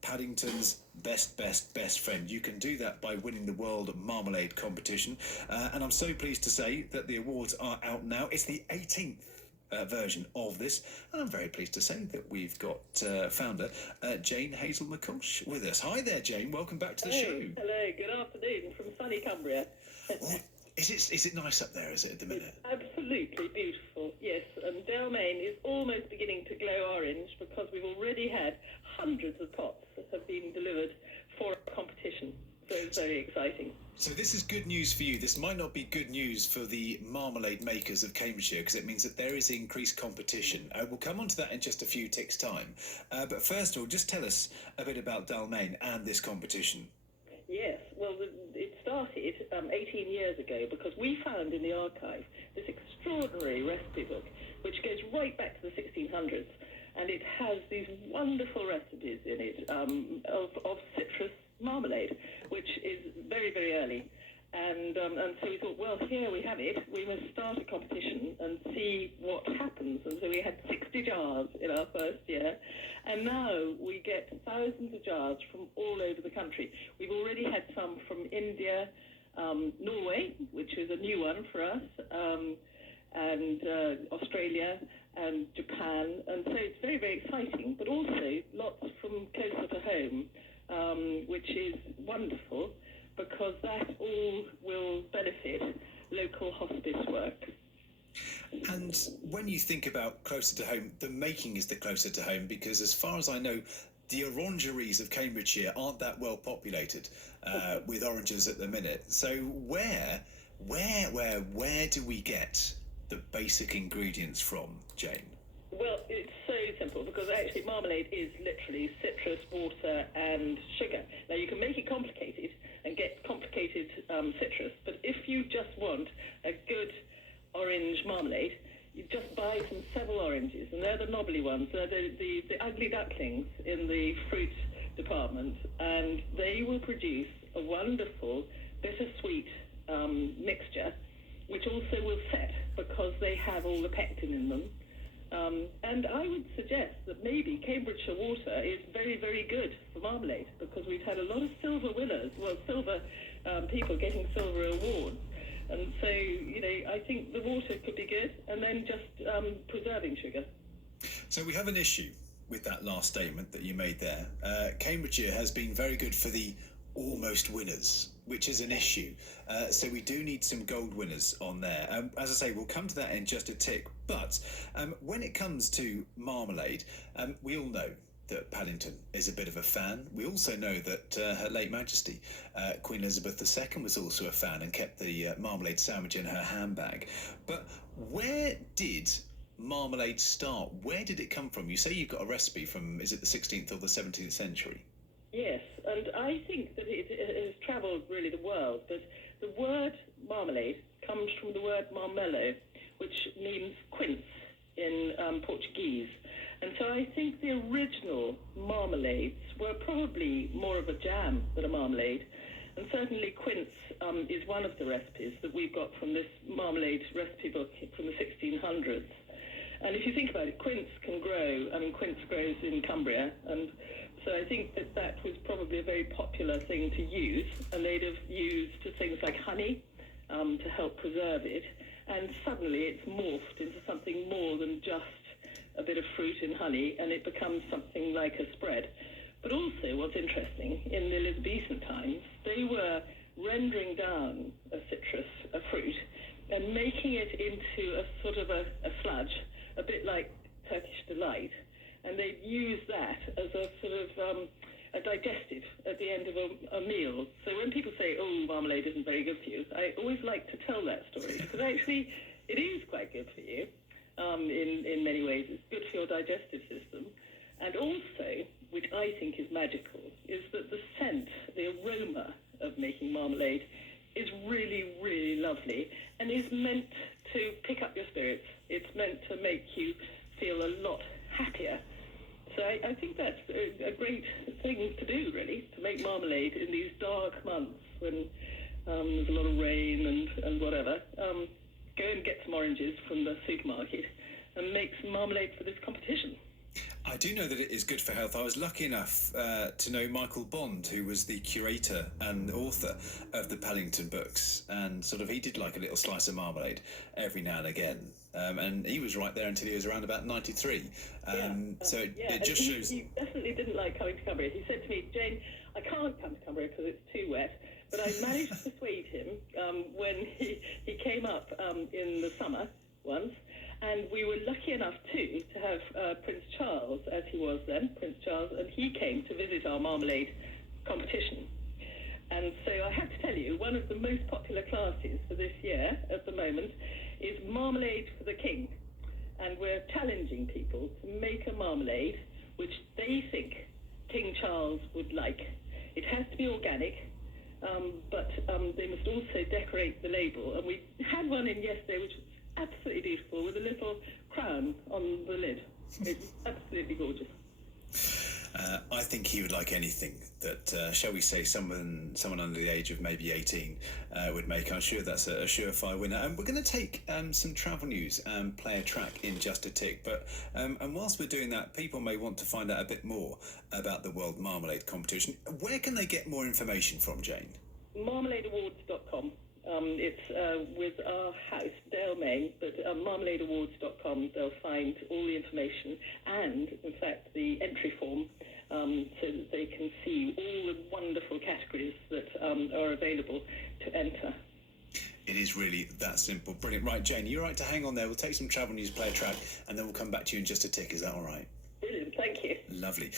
Paddington's best friend. You can do that by winning the World Marmalade competition. And I'm so pleased to say that the awards are out now. It's the 18th version of this. And I'm very pleased to say that we've got founder Jane Hazel McCosh with us. Hi there, Jane. Welcome back to the show. Hello. Good afternoon from sunny Cumbria. Well, is it nice up there, is it, at the minute? It's absolutely beautiful, yes. And Dalmain is almost beginning to glow orange because we've already had hundreds of pots that have been delivered for a competition. So it's very exciting. So this is good news for you. This might not be good news for the marmalade makers of Cambridgeshire because it means that there is increased competition. We'll come on to that in just a few ticks' time. But first of all, just tell us a bit about Dalmain and this competition. Yes, well, it started 18 years ago because we found in the archive this extraordinary recipe book which goes right back to the 1600s, and it has these wonderful recipes in it of citrus marmalade, which is very, very early. And so we thought, well, here we have it. We must start a competition and see what happens. And so we had 60 jars in our first year. And now we get thousands of jars from all over the country. We've already had some from India, Norway, which is a new one for us, and Australia and Japan. And so it's very, very exciting, but also lots from closer to home, which is wonderful, because that all will benefit local hospice work. And when you think about closer to home, the making is the closer to home, because as far as I know, the orangeries of Cambridgeshire aren't that well populated with oranges at the minute. So where do we get the basic ingredients from, Jane? Well, it's so simple, because actually marmalade is literally citrus, water and sugar. Now you can make it complicated and get complicated citrus, but if you just want a good orange marmalade, you just buy some Seville oranges, and they're the knobbly ones. They're the ugly ducklings in the fruit department, and they will produce a wonderful bittersweet mixture, which also will set because they have all the pectin in them. And I would suggest that maybe Cambridgeshire water is very, very good for marmalade, because we've had a lot of silver winners, silver people getting silver awards. And so, I think the water could be good, and then just preserving sugar. So we have an issue with that last statement that you made there. Cambridgeshire has been very good for the almost winners, which is an issue. So we do need some gold winners on there. As I say, we'll come to that in just a tick. But when it comes to marmalade, we all know that Paddington is a bit of a fan. We also know that Her late Majesty, Queen Elizabeth II, was also a fan and kept the marmalade sandwich in her handbag. But where did marmalade start? Where did it come from? You say you've got a recipe from, is it the 16th or the 17th century? Yes, and I think that it has travelled really the world, but the word marmalade comes from the word marmelo, which means quince in Portuguese. And so I think the original marmalades were probably more of a jam than a marmalade. And certainly quince is one of the recipes that we've got from this marmalade recipe book from the 1600s. And if you think about it, quince can grow. I mean, quince grows in Cumbria, and so I think that was probably a very popular thing to use, and they'd have used things like honey to help preserve it, and suddenly it's morphed into something more than just a bit of fruit and honey, and it becomes something like a spread. But also what's interesting, in the Elizabethan times, they were rendering down a citrus, a fruit, and making it into a sort of a sludge, a bit like Turkish delight, and they'd use that as a sort of a digestive at the end of a meal. So when people say, oh, marmalade isn't very good for you, I always like to tell that story, because actually it is quite good for you in many ways. It's good for your digestive system. And also, which I think is magical, is that the scent, the aroma of making marmalade is really, really lovely, and is meant to pick up your spirits. It's meant to make you feel a lot happier. So I think that's a great thing to do, really, to make marmalade in these dark months when there's a lot of rain and whatever. Go and get some oranges from the supermarket and make some marmalade for this competition. I I do know that it is good for health. I was lucky enough to know Michael Bond, who was the curator and author of the Paddington books, and sort of he did like a little slice of marmalade every now and again. And he was right there until he was around about 93. So it just shows... He definitely didn't like coming to Cumbria. He said to me, Jane, I can't come to Cumbria because it's too wet. But I managed to persuade him when he came up in the summer once. And we were lucky enough, too, to have Prince Charles, as he was then, Prince Charles, and he came to visit our marmalade competition. And so I have to tell you, one of the most popular classes for this year at the moment is Marmalade for the King. And we're challenging people to make a marmalade which they think King Charles would like. It has to be organic, but they must also decorate the label. And we had one in yesterday which was absolutely beautiful, with a little crown on the lid. It's absolutely gorgeous. I think he would like anything that, shall we say, someone under the age of maybe 18 would make. I'm sure that's a surefire winner. And we're going to take some travel news and play a track in just a tick. But and whilst we're doing that, people may want to find out a bit more about the World Marmalade Competition. Where can they get more information from, Jane? Marmaladeawards.com. It's with our house, Dale Main, but marmaladeawards.com, they'll find all the information and, in fact, the entry form so that they can see all the wonderful categories that are available to enter. It is really that simple. Brilliant. Right, Jane, you're right to hang on there. We'll take some travel news, play a track, and then we'll come back to you in just a tick. Is that all right? Brilliant. Thank you. Lovely.